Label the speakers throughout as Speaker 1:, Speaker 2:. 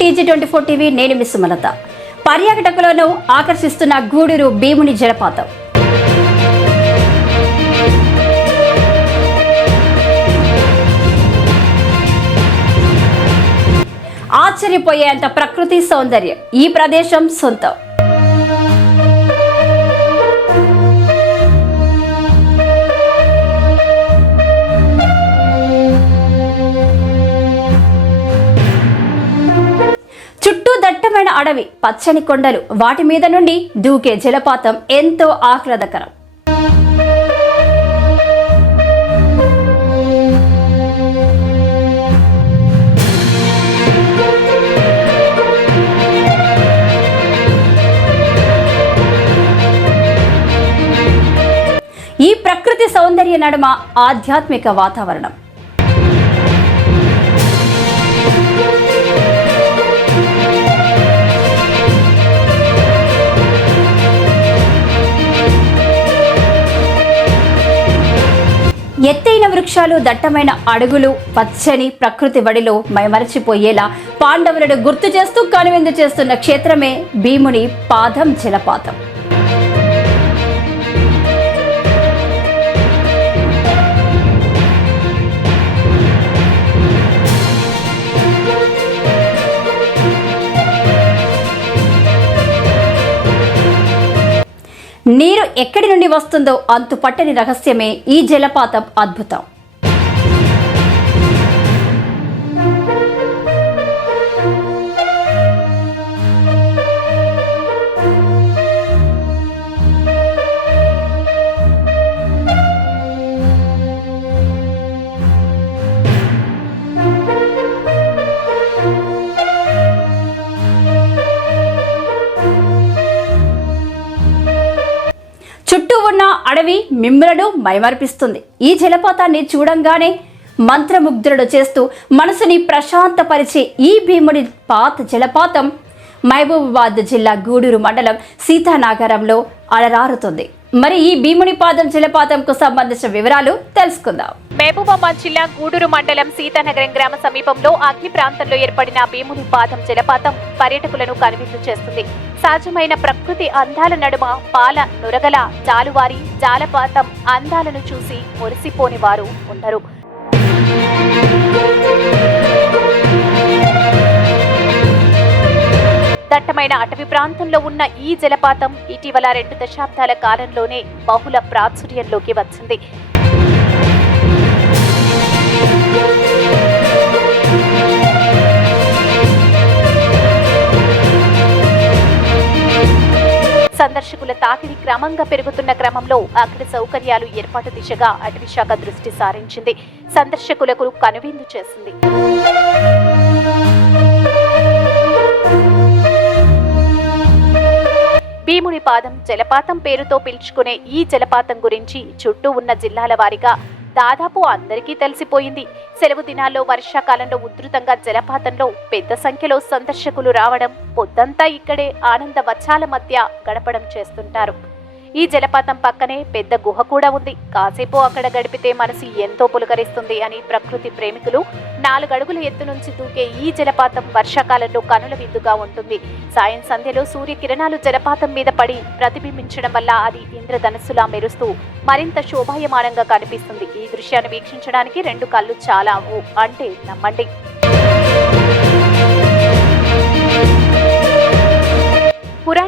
Speaker 1: TG twenty four TV నేను miss Sumalatha పర్యాటకులను ఆకర్షిస్తున్న గూడూరు భీముని జలపాతం. ఆశ్చర్యపోయేంత ప్రకృతి సౌందర్యం. ఈ ప్రదేశం సొంతం. అడవి పచ్చని కొండలు వాటి మీద నుండి దూకే జలపాతం ఎంతో ఆహ్లాదకరం. ఈ ప్రకృతి సౌందర్య నడుమ ఆధ్యాత్మిక వాతావరణం. ఎత్తైన వృక్షాలు దట్టమైన అడుగులు పచ్చని ప్రకృతి వడిలో మైమరచిపోయేలా పాండవులను గుర్తు చేస్తూ కనువిందు చేస్తున్న క్షేత్రమే భీముని పాదం జలపాతం. నీరు ఎక్కడి నుండి వస్తుందో అంతు పట్టని రహస్యమే ఈ జలపాతం అద్భుతం. అడవి మిమ్మలను మైమర్పిస్తుంది. ఈ జలపాతాన్ని చూడంగానే మంత్రముగ్ధుడు చేస్తూ మనసుని ప్రశాంతపరిచే ఈ భీముడి పాత జలపాతం మహబూబాబాద్ జిల్లా గూడూరు మండలం సీతానాగరంలో అలరారుతుంది. మరి ఈ భీముని పాదం జలపాతంకు సంబంధించిన వివరాలు తెలుసుకుందాం.
Speaker 2: మహబూబాబాద్ జిల్లా గూడూరు మండలం సీతానగరం గ్రామ సమీపంలో అగ్ని ప్రాంతంలో ఏర్పడిన భీముని పాదం జలపాతం పర్యటకులను కనువిందు చేస్తుంది. సహజమైన ప్రకృతి అందాల నడుమ పాల నురగల జాలువారి జాలపాతం అందాలను చూసి మురిసిపోని వారు ఉండరు. దట్టమైన అటవీ ప్రాంతంలో ఉన్న ఈ జలపాతం ఇటీవల రెండు దశాబ్దాల కాలంలోనే బహుళ ప్రాచుర్యంలోకి వచ్చింది. సందర్శకుల తాకిడి క్రమంగా పెరుగుతున్న క్రమంలో అక్కడి సౌకర్యాలు ఏర్పాటు దిశగా అటవీ శాఖ దృష్టి సారించింది. సందర్శకులకు కనువిందు చేసింది. భీముని పాదం జలపాతం పేరుతో పిలుచుకునే ఈ జలపాతం గురించి చుట్టూ ఉన్న జిల్లాల వారీగా దాదాపు అందరికీ తెలిసిపోయింది. సెలవు దినాల్లో వర్షాకాలంలో ఉధృతంగా జలపాతంలో పెద్ద సంఖ్యలో సందర్శకులు రావడం పొద్దంతా ఇక్కడే ఆనంద వచ్చాల మధ్య గడపడం చేస్తుంటారు. ఈ జలపాతం పక్కనే పెద్ద గుహ కూడా ఉంది. కాసేపు అక్కడ గడిపితే మనసు ఎంతో పులకరిస్తుంది అని ప్రకృతి ప్రేమికులు నాలుగడుగుల ఎత్తు నుంచి దూకే ఈ జలపాతం వర్షాకాలంలో కనుల విందుగా ఉంటుంది. సాయం సంధ్యలో సూర్యకిరణాలు జలపాతం మీద పడి ప్రతిబింబించడం వల్ల అది ఇంద్రధనస్సులా మెరుస్తూ మరింత శోభాయమానంగా కనిపిస్తుంది. ఈ దృశ్యాన్ని వీక్షించడానికి రెండు కళ్ళు చాలా అంటే నమ్మండి.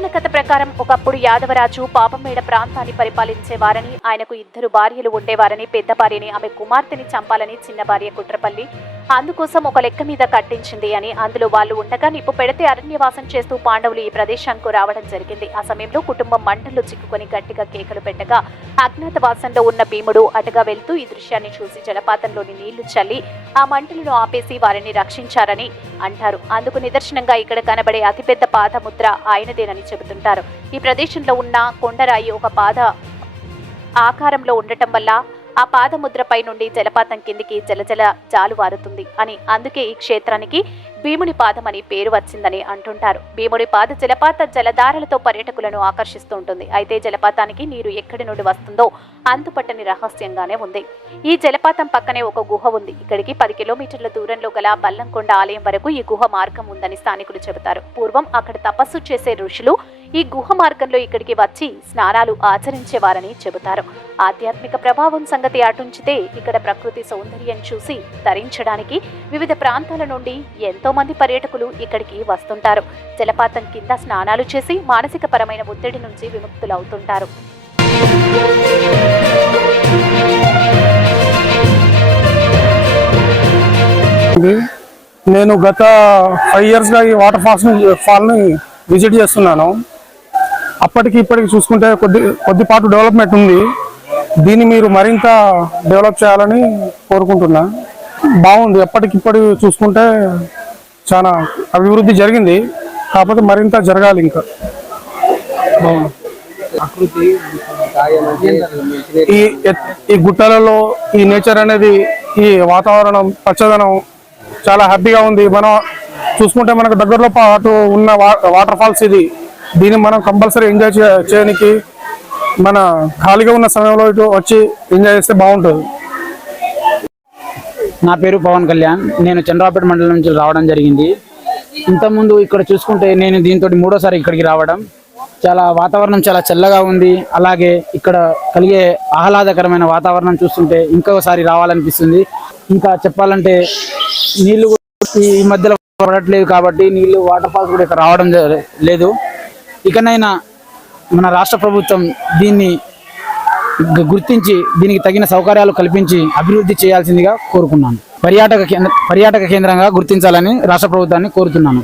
Speaker 2: పురాణ కథ ప్రకారం ఒకప్పుడు యాదవరాజు పాపమేడ ప్రాంతాన్ని పరిపాలించేవారని ఆయనకు ఇద్దరు భార్యలు ఉండేవారని పెద్ద భార్యని ఆమె కుమార్తెని చంపాలని చిన్న భార్య కుట్రపల్లి అందుకోసం ఒక లెక్క మీద కట్టించింది అని అందులో వాళ్ళు ఉండగా నిప్పు పెడితే అరణ్యవాసం చేస్తూ పాండవులు ఈ ప్రదేశానికి రావడం జరిగింది. ఆ సమయంలో కుటుంబం మంటల్లో చిక్కుకొని గట్టిగా కేకలు పెట్టగా అజ్ఞాతవాసంలో ఉన్న భీముడు అటుగా వెళ్తూ ఈ దృశ్యాన్ని చూసి జలపాతంలోని నీళ్ళు చల్లి ఆ మంటలను ఆపేసి వారిని రక్షించారని అంటారు. అందుకు నిదర్శనంగా ఇక్కడ కనబడే అతిపెద్ద పాదముద్ర ఆయనదేనని చెబుతుంటారు. ఈ ప్రదేశంలో ఉన్న కొండరాయి ఒక పాద ఆకారంలో ఉండటం వల్ల ఆ పాదముద్రపై నుండి జలపాతం కిందికి జలజల జాలువారుతుంది అని అందుకే ఈ క్షేత్రానికి భీముని పాదం అని పేరు వచ్చిందని అంటుంటారు. భీముడి పాద జలపాత జలధారలతో పర్యటకులను ఆకర్షిస్తూ ఉంటుంది. అయితే జలపాతానికి నీరు ఎక్కడి నుండి వస్తుందో అంతుపట్టని రహస్యంగానే ఉంది. ఈ జలపాతం పక్కనే ఒక గుహ ఉంది. ఇక్కడికి పది కిలోమీటర్ల దూరంలో గల బల్లంకొండ ఆలయం వరకు ఈ గుహ మార్గం ఉందని స్థానికులు చెబుతారు. పూర్వం అక్కడ తపస్సు చేసే ఋషులు ఈ గుహ మార్గంలో ఇక్కడికి వచ్చి స్నానాలు ఆచరించేవారని చెబుతారు. ఆధ్యాత్మిక ప్రభావం సంగతి అటుంచితే ఇక్కడ ప్రకృతి సౌందర్యం చూసి తరించడానికి వివిధ ప్రాంతాల నుండి ఎంతో మంది పర్యాటకులు ఇక్కడికి వస్తుంటారు. జలపాతం కింద స్నానాలు చేసి మానసిక పరమైన ఒత్తిడి నుంచి విముక్తులవుతుంటారు.
Speaker 3: నేను గత ఫైవ్ ఇయర్స్గా ఈ వాటర్ ఫాల్స్ ఫాల్ని విజిట్ చేస్తున్నాను. అప్పటికి ఇప్పటికి చూసుకుంటే కొద్ది కొద్దిపాటు డెవలప్మెంట్ ఉంది. దీన్ని మీరు మరింత డెవలప్ చేయాలని కోరుకుంటున్నా. బాగుంది. ఎప్పటికిప్పటి చూసుకుంటే చాలా అభివృద్ధి జరిగింది. కాకపోతే మరింత జరగాలి ఇంకా. బాగుంది ఈ ఈ గుట్టలలో ఈ నేచర్ అనేది ఈ వాతావరణం పచ్చదనం చాలా హ్యాపీగా ఉంది. మనం చూసుకుంటే మనకు దగ్గరలో పాటు ఉన్న వా- వాటర్ ఫాల్స్ ఇది. దీన్ని మనం కంపల్సరీ ఎంజాయ్ చే- చేయడానికి మన ఖాళీగా ఉన్న సమయంలో ఇటు వచ్చి ఎంజాయ్ చేస్తే బాగుంటుంది.
Speaker 4: నా పేరు పవన్ కళ్యాణ్. నేను చంద్రాపేట మండలం నుంచి రావడం జరిగింది. ఇంతకుముందు ఇక్కడ చూసుకుంటే నేను దీంతో మూడోసారి ఇక్కడికి రావడం. చాలా వాతావరణం చాలా చల్లగా ఉంది. అలాగే ఇక్కడ కలిగే ఆహ్లాదకరమైన వాతావరణం చూస్తుంటే ఇంకొకసారి రావాలనిపిస్తుంది. ఇంకా చెప్పాలంటే నీళ్ళు ఈ మధ్యలో పడట్లేదు కాబట్టి నీళ్ళు వాటర్ ఫాల్స్ కూడా ఇక్కడ రావడం లేదు. ఇకనైనా మన రాష్ట్ర ప్రభుత్వం దీన్ని గుర్తించి దీనికి తగిన సౌకర్యాలు కల్పించి అభివృద్ధి చేయాల్సిందిగా కోరుకున్నాను. పర్యాటక కేంద్ర పర్యాటక కేంద్రంగా గుర్తించాలని రాష్ట్ర ప్రభుత్వాన్ని కోరుతున్నాను.